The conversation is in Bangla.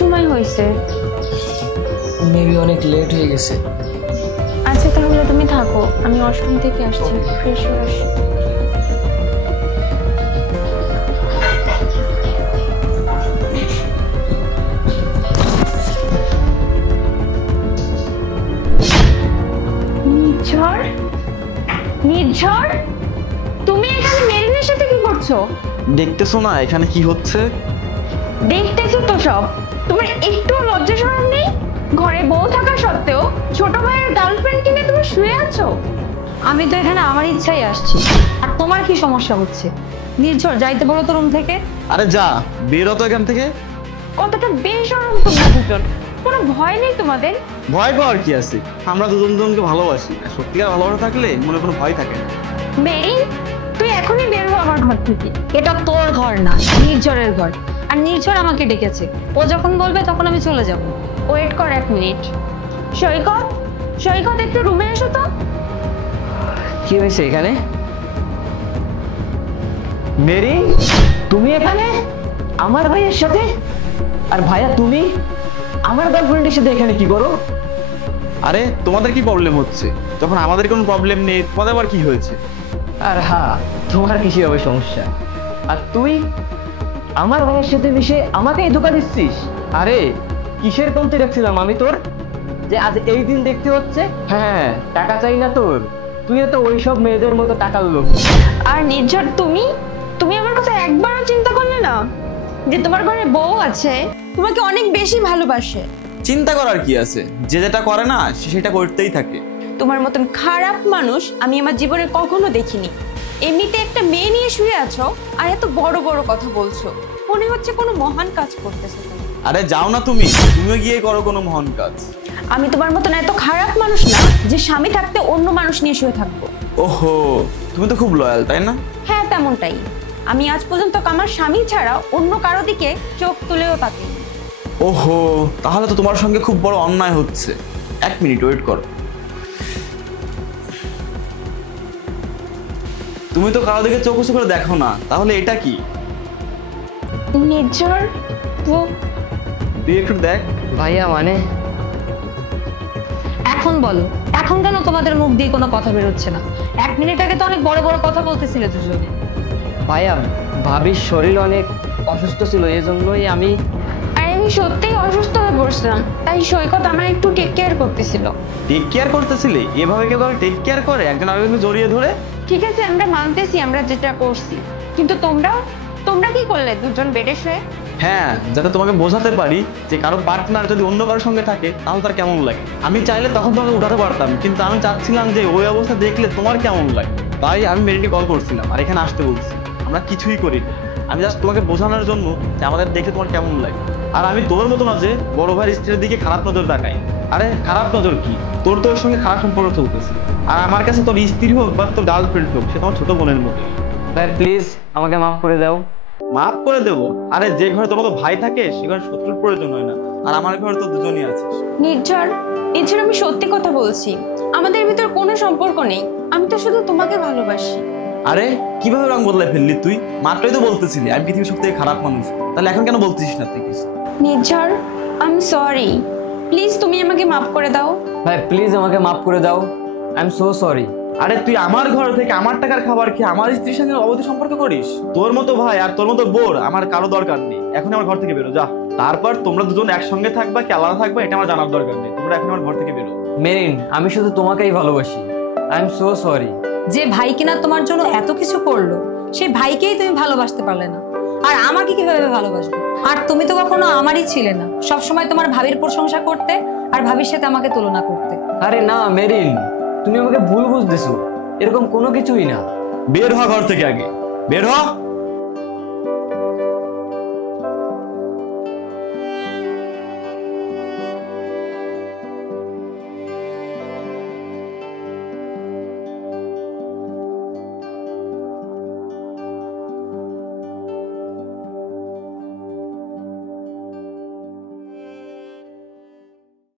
সময় হয়েছে? মেবি অনেক লেট হয়ে গেছে। আচ্ছা তাহলে তুমি থাকো, আমি ওয়াশরুম থেকে আসছি, ফ্রেশ হয়ে আসি। নির্ঝর, নির্ঝর, তুমি এখানে মেরিনের সাথে কি করছো? দেখতেছো না এখানে কি হচ্ছে? দেখতেছো তো সব। তোমার একটু লজ্জা শরম নেই? ঘরে বউ থাকা সত্ত্বেও ছোট ভাইয়ের গার্লফ্রেন্ড কিনে তুমি শুয়ে আছো। আমি তো এখানে আমার ইচ্ছাই আসছি, আর তোমার কি সমস্যা হচ্ছে? নির্ঝর, যাইতে বলো তো রুম থেকে। আরে যা, বের হতো এখান থেকে। কতটা বেশরম তোমরা দুজন, কোনো ভয় নেই তোমাদের? ভয় পাওয়ার কি আছে? আমরা দুজন দুজনকে ভালোবাসি, সত্যিকার ভালোবাসা থাকলে মনে কোনো ভয় থাকে না। মেরিন, তুই এখনই বের হো আমার ঘর থেকে। এটা তোর ঘর না, নির্ঝরের ঘর। আর নির্ঝর আমাকে ডেকেছে, ও যখন বলবে তখন আমি চলে যাব। ওয়েট কর 1 মিনিট। সৈকত, সৈকত একটু রুমে এসো তো। কি হয়েছে এখানে? মেরি, তুমি এখানে আমার ভাইয়ের সাথে? আর ভাইয়া তুমি আমার গার্লফ্রেন্ডের সাথে এখানে কি করো? আরে তোমাদের কি প্রবলেম হচ্ছে? যখন আমাদের কোনো প্রবলেম নেই, তোমাদের আবার কি হয়েছে? আর হ্যাঁ, তোমার কিসে হবে সমস্যা? আর তুই আমার ভাইয়ের সাথে মিশে আমাকেই ধোঁকা দিচ্ছিস? আরে কিসের কমতি রাখছিলাম আমি তোর, যে আজ এই দিন দেখতে হচ্ছে? হ্যাঁ, টাকা চাই না তোর, তুই তো ওইসব মেয়েদের মতো টাকার লোক। আর নির্ঝর, তুমি তুমি আমার কথা একবারও চিন্তা করলে না যে তোমার ঘরে বউ আছে, তোমাকে অনেক বেশি ভালোবাসে? চিন্তা করার কি আছে? যে যেটা করে না সে সেটা করতেই থাকে। তোমার মতন খারাপ মানুষ আমি আমার জীবনে কখনো দেখিনি। এমনিতে একটা মেয়ে নিয়ে শুয়ে আছো আর এত বড় বড় কথা বলছো, মনে হচ্ছে কোনো মহান কাজ করতেছো তুমি। আরে যাও না, তুমিও গিয়ে করো কোনো মহান কাজ। আমি তোমার মতন এত খারাপ মানুষ না যে স্বামী থাকতে অন্য মানুষ নিয়ে শুয়ে থাকবো। ওহো, তুমি তো খুব লয়াল, তাই না? হ্যাঁ, তেমনটাই। আমি আজ পর্যন্ত আমার স্বামী ছাড়া অন্য কারো দিকে চোখ তুলেও তাকাই। ওহো, তাহলে তো তোমার সঙ্গে খুব বড় অন্যায় হচ্ছে। 1 মিনিট ওয়েট করো। তুমি তো কারো দিকে চোখ উঁচু করে দেখো না, তাহলে এটা কি? নির্ঝর, তুই একটু দেখ। ভাইয়া মানে? এখন বলো, এখন কেন তোমাদের মুখ দিয়ে কোনো কথা বেরোচ্ছে না? 1 মিনিট আগে তো অনেক বড় বড় কথা বলতেছিলে দুজনে। ভাইয়া, ভাবির শরীর অনেক অসুস্থ ছিল, এই জন্যই আমি সত্যিই অসুস্থ হয়ে পড়ছিলাম, তাই সৈকত আমার একটু টেক কেয়ার করতেছিল। টেক কেয়ার করতেছিলে? এভাবে কেউ টেক কেয়ার করে একজন আরেকজনকে জড়িয়ে ধরে? ঠিক আছে, আমরা মানতেছি আমরা যেটা করছি, কিন্তু তোমরা কি করলে দুজন বেডে শুয়ে? হ্যাঁ, যাতে তোমাকে বোঝাতে পারি যে কারো পার্টনার যদি অন্য কারোর সঙ্গে থাকে তাহলে তার কেমন লাগে। আমি চাইলে তখন তোমাকে উঠাতে পারতাম, কিন্তু আমি চাচ্ছিলাম যে ওই অবস্থা দেখলে তোমার কেমন লাগে। তাই আমি মেরিকে কল করছিলাম আর এখানে আসতে বলছি। আমরা কিছুই করি, আমি জাস্ট তোমাকে বোঝানোর জন্য যে আমাদের দেখে তোমার কেমন লাগে। আর আমি তোর মতো না যে বড় ভাইয়ের স্ত্রীর দিকে খারাপ নজর তাকাই। আরে খারাপ নজর কি, তোর তোর সঙ্গে খারাপ সম্পর্ক চলতেছে। আর আমার কাছে তোর স্ত্রী হোক বা তোর গার্লফ্রেন্ড হোক, সে তোমার ছোট বোনের মতো। ভাই প্লিজ আমাকে মাফ করে দাও। মাফ করে দেবো? আরে যে ঘরে তোমার তো ভাই থাকে সে ঘরে শত্রুর প্রয়োজন হয় না, আর আমার ঘরে তো দুজনই আছে। নির্ঝর, আমি সত্যি কথা বলছি, আমাদের ভিতর কোনো সম্পর্ক নেই, আমি তো শুধু তোমাকে ভালোবাসি। আরে কিভাবে রং বদলাই ফেললি তুই? মাত্রই তো বলতেছিলি আমি পৃথিবীর সবথেকে খারাপ মানুষ, তাহলে এখন কেন বলতেছিস না তুই কিছু? নির্ঝর, আই এম সরি, প্লিজ তুমি আমাকে মাফ করে দাও। ভাই প্লিজ আমাকে মাফ করে দাও, আই এম সো সরি। আরে তুই আমার ঘর থেকে আমার টাকার খাবার খেয়ে আমার স্ত্রীর সঙ্গে অবৈধ সম্পর্ক করিস? তোর মতো ভাই আর তোর মতো বোর আমার কারো দরকার নেই। এখন আমার ঘর থেকে বেরো, যা। তারপর তোমরা দুজন একসঙ্গে থাকবা কি আলাদা থাকবা এটা আমার জানার দরকার নেই। তোমরা এখন আমার ঘর থেকে বেরো। মেরিন, আমি শুধু তোমাকেই ভালোবাসি, আই এম সো সরি। যে ভাই কিনা তোমার জন্য এত কিছু করলো, সেই ভাইকেই তুমি ভালোবাসতে পারলে না, আর আমাকে কিভাবে ভালোবাসবে? আর তুমি তো কখনো আমারই ছিলে না, সবসময় তোমার ভাবির প্রশংসা করতে আর ভাবির সাথে আমাকে তুলনা করতে। আরে না মেরিন, তুমি আমাকে ভুল বুঝতেছো, এরকম কোনো কিছুই না। বের হ ঘর থেকে, আগে বের হ।